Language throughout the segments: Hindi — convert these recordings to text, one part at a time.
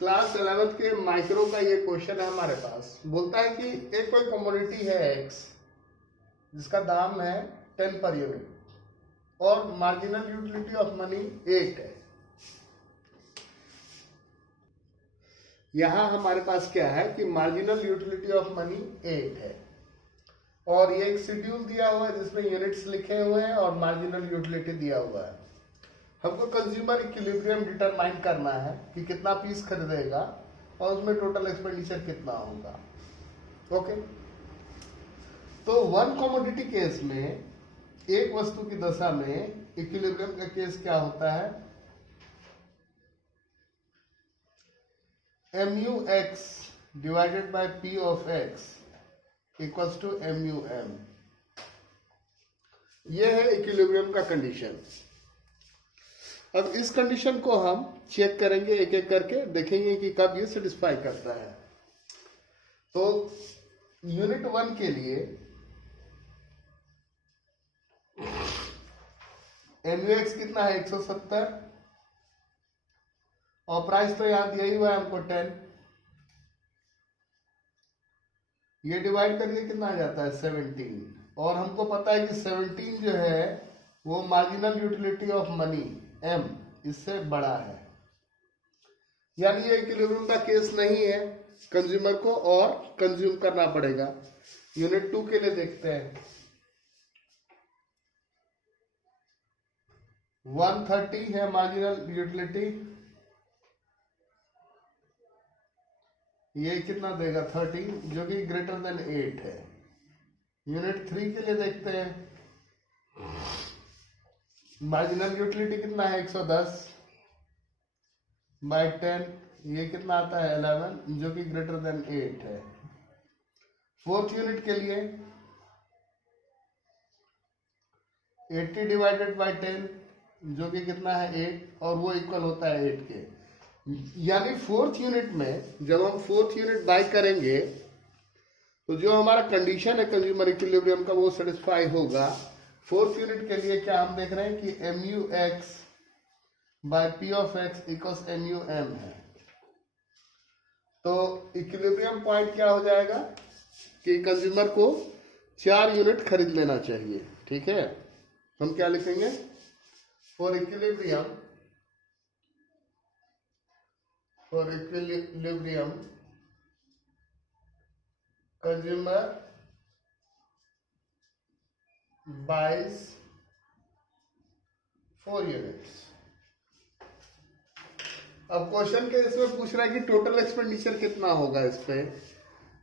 क्लास 11th के माइक्रो का ये क्वेश्चन है हमारे पास। बोलता है कि एक कोई कमोडिटी है एक्स जिसका दाम है 10 पर यूनिट और मार्जिनल यूटिलिटी ऑफ मनी 8 है। यहां हमारे पास क्या है कि मार्जिनल यूटिलिटी ऑफ मनी 8 है और ये एक शेड्यूल दिया हुआ है जिसमें यूनिट्स लिखे हुए हैं और मार्जिनल यूटिलिटी दिया हुआ है। हमको कंज्यूमर इक्विलिब्रियम डिटरमाइन करना है कि कितना पीस खरीदेगा और उसमें टोटल एक्सपेंडिचर कितना होगा। ओके, तो वन कमोडिटी केस में एक वस्तु की दशा में इक्विलिब्रियम का केस क्या होता है, mu x divided by p of x equals to mu m। ये है इक्विलिब्रियम का कंडीशन। अब इस कंडीशन को हम चेक करेंगे एक एक करके, देखेंगे कि कब ये सेटिस्फाई करता है। तो यूनिट 1 के लिए MUX कितना है 170 और प्राइस तो यहां दिया ही हुआ है हमको 10। ये डिवाइड करके कितना आ जाता है 17 और हमको पता है कि 17 जो है वो marginal utility of money M इससे बड़ा है, यानी ये इक्विलिब्रियम का केस नहीं है। कंज्यूमर को और कंज्यूम करना पड़ेगा। यूनिट 2 के लिए देखते हैं। 130 है मार्जिनल यूटिलिटी, ये कितना देगा 13 जो कि ग्रेटर देन 8 है। यूनिट 3 के लिए देखते हैं। मार्जिनल यूटिलिटी कितना है 110 बाय 10, ये कितना आता है 11 जो कि ग्रेटर देन 8 है। फोर्थ यूनिट के लिए 80 डिवाइडेड बाय 10 जो कि कितना है 8 और वो इक्वल होता है 8 के। यानी फोर्थ यूनिट में जब हम फोर्थ यूनिट बाय करेंगे तो जो हमारा कंडीशन है कंज्यूमर इक्विलिब्रियम का वो सेटिस्फाई होगा। फोर्थ यूनिट के लिए क्या हम देख रहे हैं कि MUX by P of X equals MUM है। तो इक्विलिब्रियम पॉइंट क्या हो जाएगा कि कंज्यूमर को 4 यूनिट खरीद लेना चाहिए। ठीक है, हम क्या लिखेंगे for equilibrium consumer buys 4 units. अब क्वेश्चन के इसमें पूछ रहा है कि टोटल एक्सपेंडिचर कितना होगा इस पे।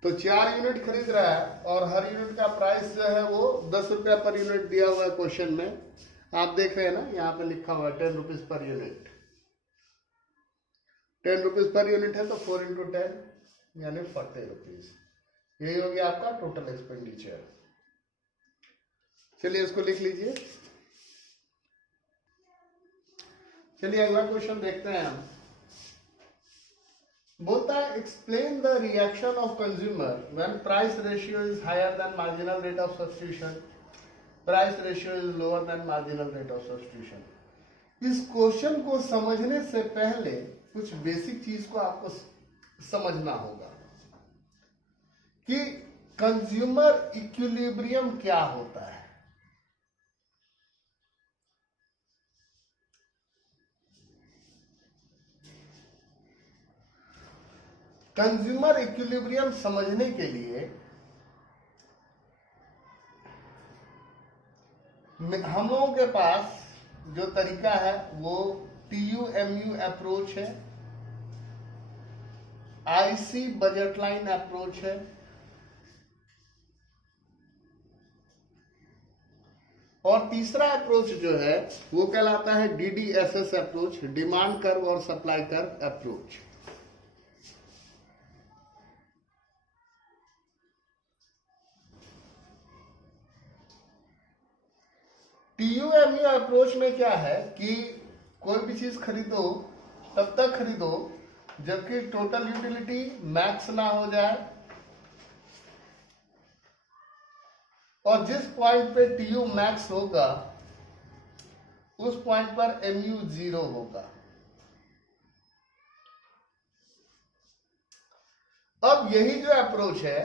तो 4 यूनिट खरीद रहा है और हर यूनिट का प्राइस जो है वो 10 रुपया पर यूनिट दिया हुआ है क्वेश्चन में। आप देख रहे हैं ना, यहाँ पे लिखा हुआ है 10 rupees per unit. 10 rupees per unit है तो 4 इंटू 10 यानी 40 रुपीज। यही हो गया आपका टोटल एक्सपेंडिचर। चलिए इसको लिख लीजिए। चलिए अगला क्वेश्चन देखते हैं हम। बोलता है explain the reaction of consumer when price ratio is higher than marginal rate of substitution, price ratio is lower than marginal rate of substitution. इस क्वेश्चन को समझने से पहले कुछ बेसिक चीज को आपको समझना होगा कि कंज्यूमर इक्विलिब्रियम क्या होता है। कंज्यूमर इक्विलिब्रियम समझने के लिए हम लोगों के पास जो तरीका है वो TUMU अप्रोच है, IC बजट लाइन अप्रोच है और तीसरा अप्रोच जो है वो कहलाता है DDSS अप्रोच, डिमांड कर्व और supply curve approach. TUMU approach में क्या है कि कोई भी चीज खरीदो तब तक खरीदो जबकि टोटल यूटिलिटी मैक्स ना हो जाए और जिस पॉइंट पे TU मैक्स होगा उस पॉइंट पर MU 0 होगा। अब यही जो अप्रोच है,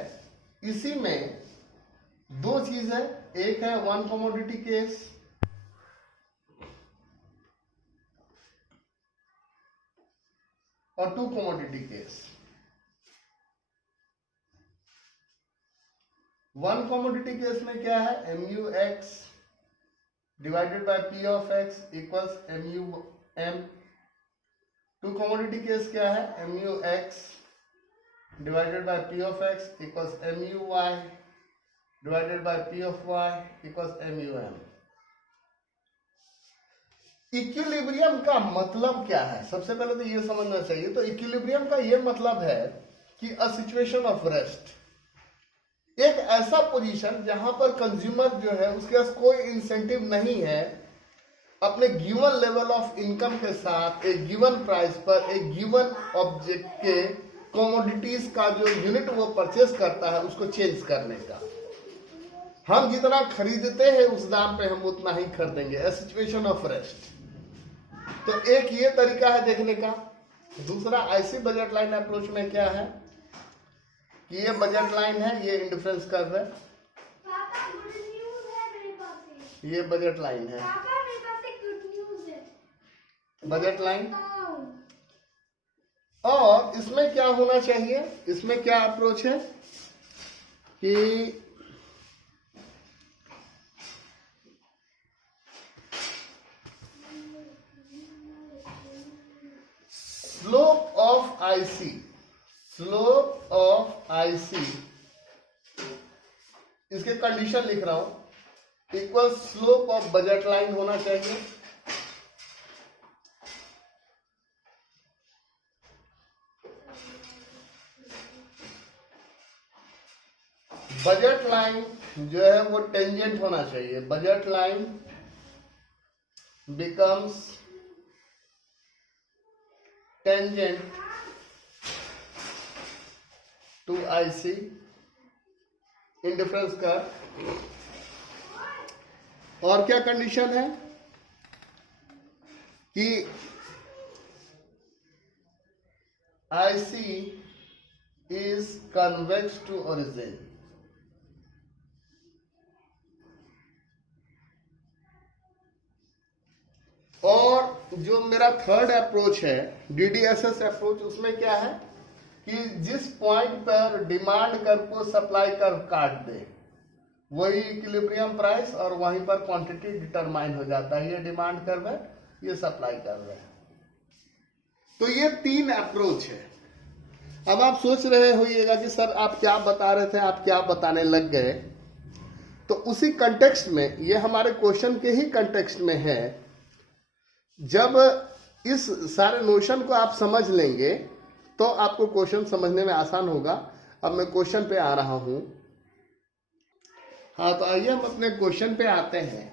इसी में दो चीज है, एक है वन कमोडिटी केस और two commodity case. One commodity case में क्या है, M U X divided by P of X equals M U M. Two commodity case क्या है, M U X divided by P of X equals M U Y divided by P of Y equals M U M. Equilibrium का मतलब क्या है, सबसे पहले तो ये समझना चाहिए। तो इक्विलिब्रियम का ये मतलब है कि अ सिचुएशन ऑफ रेस्ट, एक ऐसा पोजीशन जहां पर कंज्यूमर जो है उसके पास कोई इंसेंटिव नहीं है अपने गिवन लेवल ऑफ इनकम के साथ एक गिवन प्राइस पर एक गिवन ऑब्जेक्ट के कमोडिटीज का जो यूनिट वो परचेस करता है उसको चेंज करने का। हम जितना खरीदते हैं उस दाम पे हम उतना ही खरीदेंगे, ए सिचुएशन ऑफ रेस्ट। तो एक ये तरीका है देखने का। दूसरा आईसी बजट लाइन अप्रोच में क्या है कि ये बजट लाइन है, ये इंडिफरेंस कर रहा है, पापा गुड न्यूज़ है मेरे पास। ये बजट लाइन है, पापा मेरे पास एक गुड न्यूज़ है। Budget line. और इसमें क्या होना चाहिए, इसमें क्या अप्रोच है कि slope of IC, slope of IC, इसके कंडीशन लिख रहा हूं, equal slope of budget line होना चाहिए। बजट लाइन जो है वो टेंजेंट होना चाहिए। Budget line becomes tangent to IC indifference का। और क्या कंडीशन है कि IC is convex to origin. और जो मेरा थर्ड अप्रोच है डीडीएसएस अप्रोच, उसमें क्या है कि जिस पॉइंट पर डिमांड कर्व को सप्लाई कर्व काट दे वही इक्विलिब्रियम प्राइस और वहीं पर क्वांटिटी डिटरमाइन हो जाता है। ये डिमांड कर्व है, ये सप्लाई कर्व है। तो ये तीन अप्रोच है। अब आप सोच रहे होइएगा कि सर आप क्या बता रहे थे, आप क्या बताने लग गए। तो उसी कंटेक्स्ट में, ये हमारे क्वेश्चन के ही कंटेक्स्ट में है। जब इस सारे नोशन को आप समझ लेंगे तो आपको क्वेश्चन समझने में आसान होगा। अब मैं क्वेश्चन पे आ रहा हूं। हाँ, तो आइए हम अपने क्वेश्चन पे आते हैं।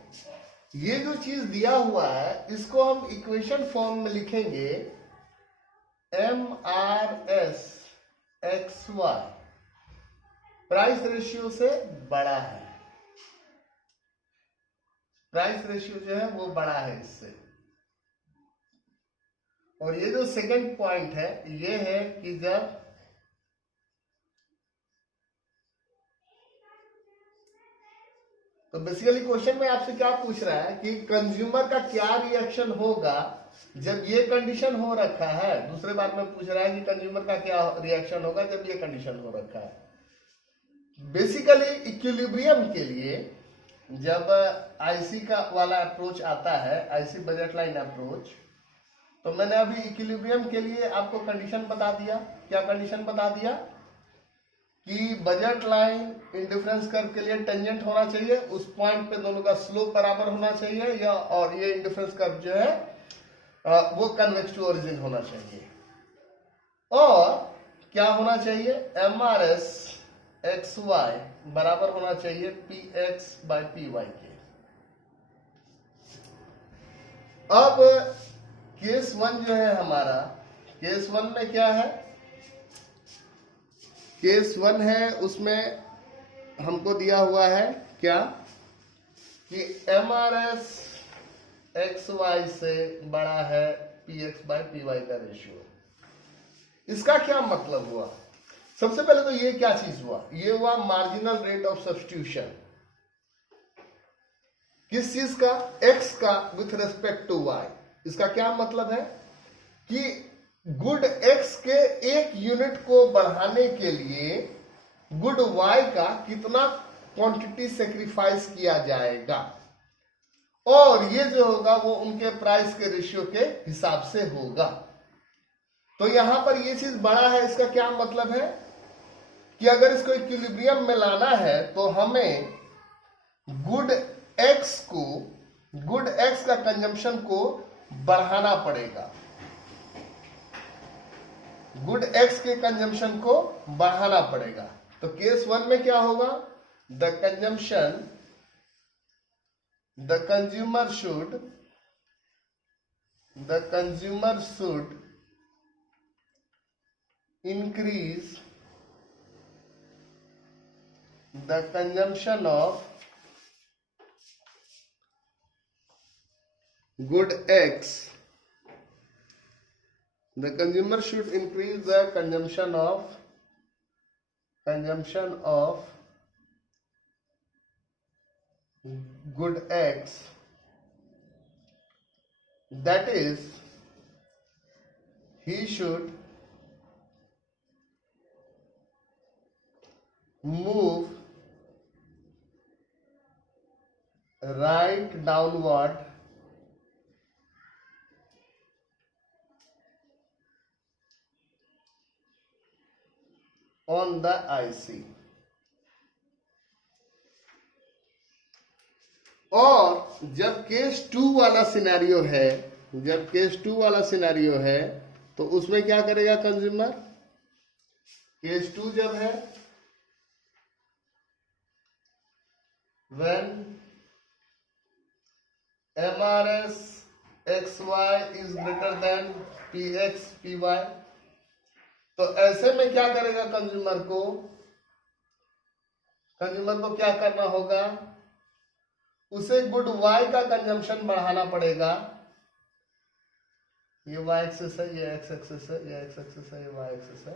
ये जो चीज दिया हुआ है इसको हम इक्वेशन फॉर्म में लिखेंगे, M R S X Y price ratio से बड़ा है। प्राइस रेशियो जो है वो बड़ा है इससे। और ये जो सेकंड पॉइंट है ये है कि जब तो बेसिकली क्वेश्चन में आपसे क्या पूछ रहा है कि कंज्यूमर का क्या रिएक्शन होगा जब ये कंडीशन हो रखा है। दूसरे बात में पूछ रहा है कि कंज्यूमर का क्या रिएक्शन होगा जब ये कंडीशन हो रखा है। बेसिकली इक्विलिब्रियम के लिए जब आईसी का वाला अप्रोच आता है, आईसी बजट लाइन अप्रोच, तो मैंने अभी इक्विलिब्रियम के लिए आपको कंडीशन बता दिया। क्या कंडीशन बता दिया कि बजट लाइन इंडिफरेंस कर्व के लिए टेंजेंट होना चाहिए, उस पॉइंट पे दोनों का स्लोप बराबर होना चाहिए, या और ये इंडिफरेंस कर्व जो है वो कन्वेक्स टू ओरिजिन होना चाहिए। और क्या होना चाहिए, M R S X Y बराबर होना चाहिए P X by P Y के। अब केस वन जो है हमारा, केस वन में क्या है, केस वन है उसमें हमको दिया हुआ है क्या कि M R S X Y से बड़ा है P X by P Y का रेशियो। इसका क्या मतलब हुआ, सबसे पहले तो ये क्या चीज हुआ, ये हुआ मार्जिनल रेट ऑफ सब्स्टिट्यूशन। किस चीज का, एक्स का विथ रेस्पेक्ट टू वाई। इसका क्या मतलब है कि गुड एक्स के एक यूनिट को बढ़ाने के लिए गुड वाई का कितना क्वांटिटी सेक्रीफाइस किया जाएगा, और ये जो होगा वो उनके प्राइस के रेशियो के हिसाब से होगा। तो यहां पर ये चीज बड़ा है, इसका क्या मतलब है कि अगर इसको इक्विलिब्रियम में लाना है तो हमें गुड एक्स का कंजम्पशन को बढ़ाना पड़ेगा, गुड एक्स के कंजम्पशन को बढ़ाना पड़ेगा। तो केस 1 में क्या होगा, the consumer should increase the consumption of good X. The consumer should increase the consumption of good X. That is, he should move right downward on the IC। और जब केस 2 वाला सिनेरियो है, तो उसमें क्या करेगा कंज्यूमर, केस 2 जब है, when MRS XY is greater than PX PY, तो ऐसे में क्या करेगा कंज्यूमर को क्या करना होगा, उसे गुड वाई का कंजम्पशन बढ़ाना पड़ेगा। ये वाई एक्सिस है, ये एक्स एक्सिस है, ये एक्स एक्सिस है, ये वाई एक्सिस है।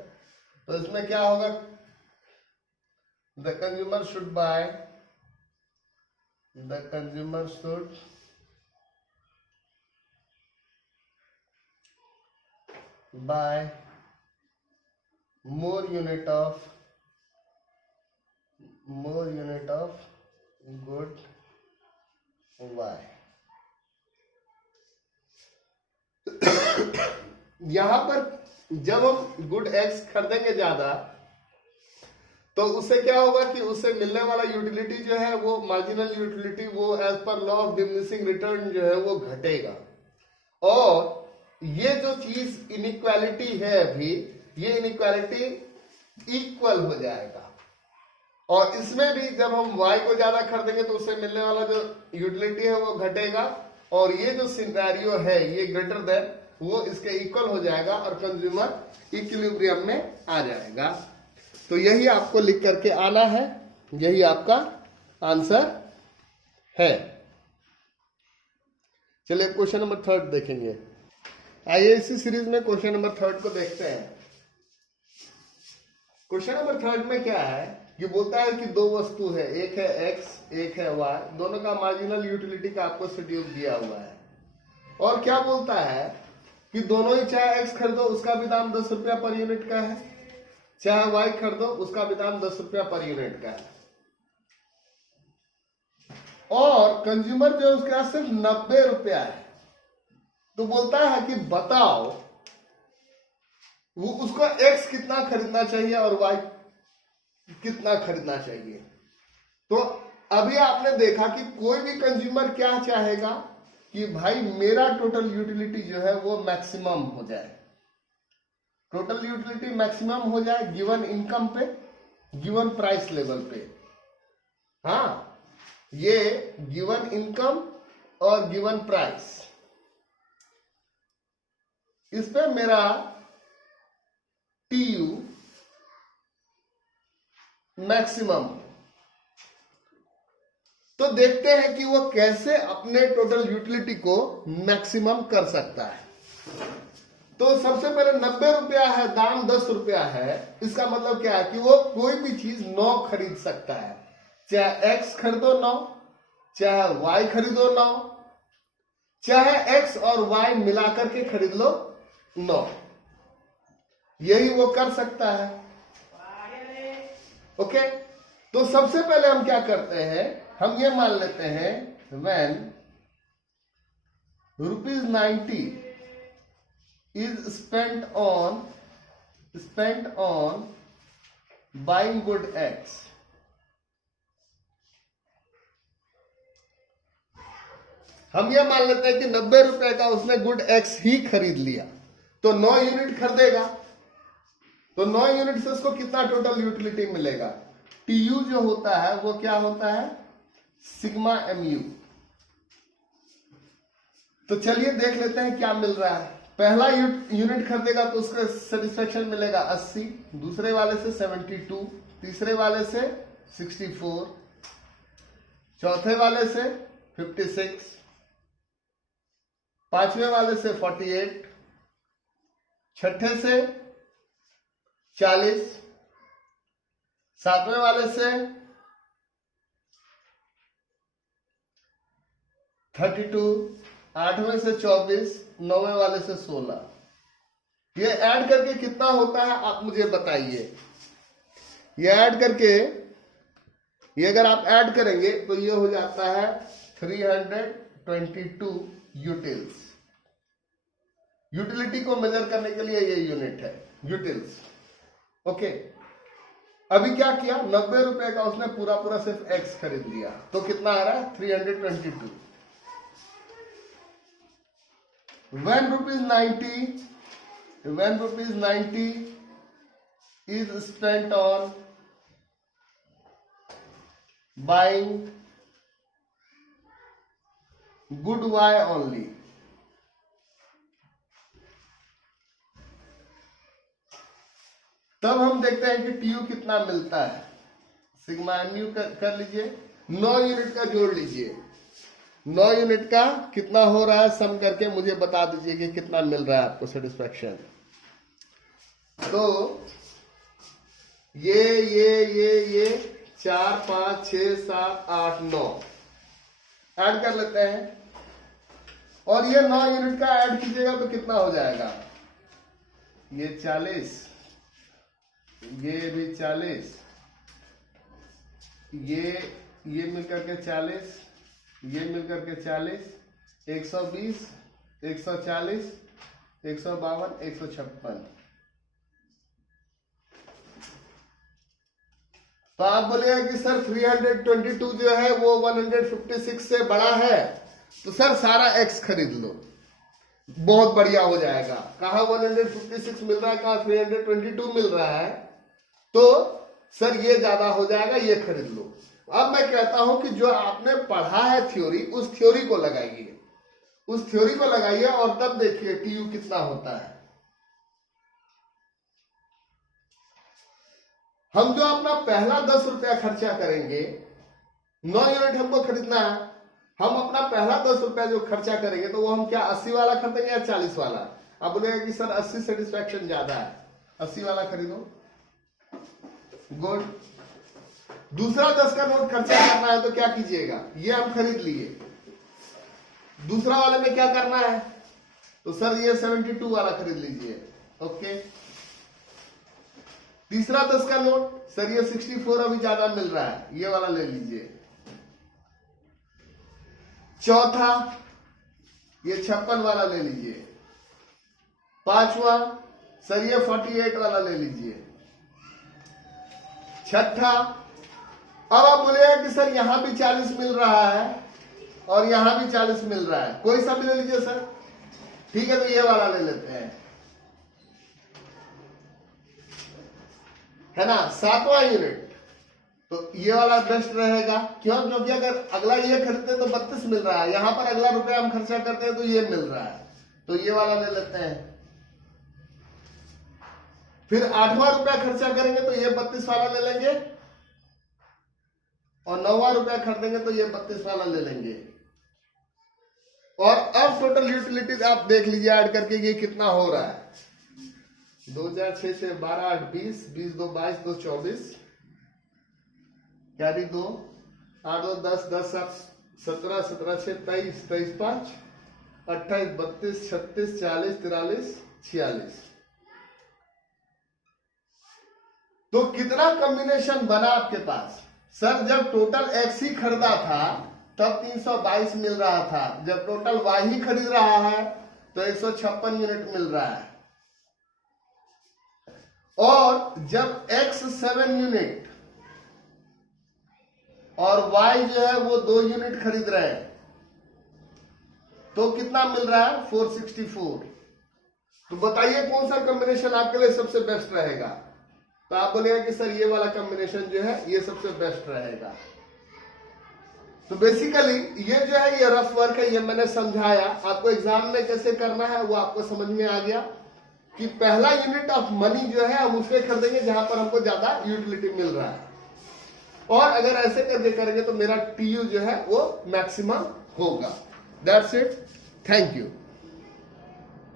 तो इसमें क्या होगा, the consumer should buy more unit of good Y। यहां पर जब हम गुड एक्स खरीदेंगे ज्यादा, तो उससे क्या होगा कि उससे मिलने वाला यूटिलिटी जो है वो मार्जिनल यूटिलिटी, वो as per law of diminishing return जो है वो घटेगा। और ये जो चीज इनइक्वालिटी है अभी, ये इनइक्वालिटी इक्वल हो जाएगा। और इसमें भी जब हम y को ज्यादा खरीदेंगे तो उससे मिलने वाला जो यूटिलिटी है वो घटेगा, और ये जो सिनेरियो है ये ग्रेटर देन, वो इसके इक्वल हो जाएगा और कंज्यूमर इक्विलिब्रियम में आ जाएगा। तो यही आपको लिख करके आना है, यही आपका आंसर है। चलिए क्वेश्चन नंबर 3 देखेंगे। आइए इसी सीरीज में क्वेश्चन नंबर 3 को देखते हैं। क्वेश्चन नंबर 3 में क्या है कि बोलता है कि दो वस्तु है, एक है एक्स एक है वाई, दोनों का मार्जिनल यूटिलिटी का आपको शेड्यूल दिया हुआ है। और क्या बोलता है कि दोनों ही, चाहे एक्स खरीदो उसका भी दाम 10 रुपया पर यूनिट का है, चाहे वाई खरीदो उसका भी दाम 10 रुपया पर यूनिट का है। और कंज्यूमर जो उसका सिर्फ 90 रुपया है। तो बोलता है कि बताओ वो उसको एक्स कितना खरीदना चाहिए और वाई कितना खरीदना चाहिए। तो अभी आपने देखा कि कोई भी कंज्यूमर क्या चाहेगा कि भाई मेरा टोटल यूटिलिटी जो है वो मैक्सिमम हो जाए, टोटल यूटिलिटी मैक्सिमम हो जाए गिवन इनकम पे, गिवन प्राइस लेवल पे। हाँ, ये गिवन इनकम और गिवन प्राइस, इस पे मेरा TU मैक्सिमम। तो देखते हैं कि वो कैसे अपने टोटल यूटिलिटी को मैक्सिमम कर सकता है। तो सबसे पहले 90 रुपया है, दाम 10 रुपया है। इसका मतलब क्या है कि वो कोई भी चीज 9 खरीद सकता है। चाहे x खरीदो 9, चाहे y खरीदो 9, चाहे x और y मिलाकर के खरीद लो 9, यही वो कर सकता है। ओके, तो सबसे पहले हम क्या करते हैं, हम ये मान लेते हैं when ₹90 is spent on buying good X, हम ये मान लेते हैं कि 90 रुपए का उसने गुड एक्स ही खरीद लिया, तो 9 यूनिट खरीदेगा, तो 9 यूनिट से उसको कितना टोटल यूटिलिटी मिलेगा। टीयू जो होता है वो क्या होता है, सिग्मा एमयू। तो चलिए देख लेते हैं क्या मिल रहा है। पहला यूनिट खरीदेगा तो उसका सेटिस्फेक्शन मिलेगा 80, दूसरे वाले से 72, तीसरे वाले से 64, चौथे वाले से 56, पांचवें वाले से 48, छठे से 40, सातवें वाले से 32, आठवें से 24, नौवें वाले से 16। ये ऐड करके कितना होता है आप मुझे बताइए। ये ऐड करके, ये अगर आप ऐड करेंगे तो ये हो जाता है 322 यूटिल्स। यूटिलिटी को मेजर करने के लिए ये यूनिट है, यूटिल्स। ओके, अभी क्या किया, 90 रुपए का उसने पूरा पूरा सिर्फ एक्स खरीद लिया, तो कितना आ रहा है 322। when rupees 90 is spent on buying good Y only, तब हम देखते हैं कि टीयू कितना मिलता है। सिग्मा एमयू कर लीजिए, 9 यूनिट का जोड़ लीजिए, 9 यूनिट का कितना हो रहा है, सम करके मुझे बता दीजिए कि कितना मिल रहा है आपको सेटिस्फेक्शन। तो ये 4 5 6 7 8 9 ऐड कर लेते हैं, और ये 9 यूनिट का ऐड कीजिएगा तो कितना हो जाएगा, ये 40, ये भी 40, ये मिलकर के 40, ये मिलकर के 40, 120, 140, 152, 156। तो आप बोलेगा कि सर 322 जो है वो 156 से बड़ा है, तो सर सारा एक्स खरीद लो, बहुत बढ़िया हो जाएगा। कहा 156 मिल रहा है, कहा 322 मिल रहा है, तो सर ये ज्यादा हो जाएगा, ये खरीद लो। अब मैं कहता हूं कि जो आपने पढ़ा है थ्योरी, उस थ्योरी को लगाइए, उस थ्योरी को लगाइए और तब देखिए टीयू कितना होता है। हम जो अपना पहला 10 रुपया खर्चा करेंगे, 9 यूनिट हमको खरीदना है, हम अपना पहला 10 रुपया जो खर्चा करेंगे तो वो हम क्या 80 वाला खरीदेंगे या 40 वाला। आप बोलेगा कि सर 80 सेटिस्फेक्शन ज्यादा है, 80 वाला खरीदो, गुड। दूसरा 10 का नोट खर्चा करना है तो क्या कीजिएगा, ये हम खरीद लिए, दूसरा वाले में क्या करना है, तो सर ये 72 वाला खरीद लीजिए। ओके, तीसरा 10 का नोट, सर ये 64 अभी ज्यादा मिल रहा है, ये वाला ले लीजिए। चौथा ये 56 वाला ले लीजिए। पांचवा सर ये 48 वाला ले लीजिए। छठा, अब आप बोलेगा कि सर यहां भी 40 मिल रहा है और यहां भी 40 मिल रहा है, कोई सा भी ले लीजिए सर। ठीक है, तो ये वाला ले लेते हैं, है ना, 7वां यूनिट, तो ये वाला बेस्ट रहेगा। क्यों, क्योंकि अगर अगला ये खरीदते तो 32 मिल रहा है, यहां पर अगला रुपया हम खर्चा करते हैं तो ये मिल रहा है, तो ये वाला ले लेते हैं। फिर 8वां रुपया खर्चा करेंगे तो ये 32 वाला ले लेंगे, और 9वां रुपया खरीदेंगे तो ये 32 वाला ले लेंगे। और अब टोटल यूटिलिटीज आप देख लीजिए ऐड करके ये कितना हो रहा है। दो 4 6 12 8 20 20 2 22 2 24 कैरी 2 8 2 10 10 7 17 17 6 23 23 5 28 32 36 40 43 46। तो कितना कॉम्बिनेशन बना आपके पास? सर जब टोटल एक्स ही खरीदा था तब 322 मिल रहा था, जब टोटल वाई ही खरीद रहा है तो 156 यूनिट मिल रहा है, और जब x 7 यूनिट और y जो है वो 2 यूनिट खरीद रहे हैं तो कितना मिल रहा है? 464। तो बताइए कौन सा कॉम्बिनेशन आपके लिए सबसे बेस्ट रहेगा? तो आप बोलेगा कि सर ये वाला कॉम्बिनेशन जो है ये सबसे बेस्ट रहेगा। तो बेसिकली ये जो है ये रफ वर्क है, ये मैंने समझाया आपको। एग्जाम में कैसे करना है वो आपको समझ में आ गया कि पहला यूनिट ऑफ मनी जो है हम उससे खरीदेंगे जहां पर हमको ज्यादा यूटिलिटी मिल रहा है, और अगर ऐसे करके करेंगे तो मेरा टीयू जो है वो मैक्सिमम होगा। That's it, thank you.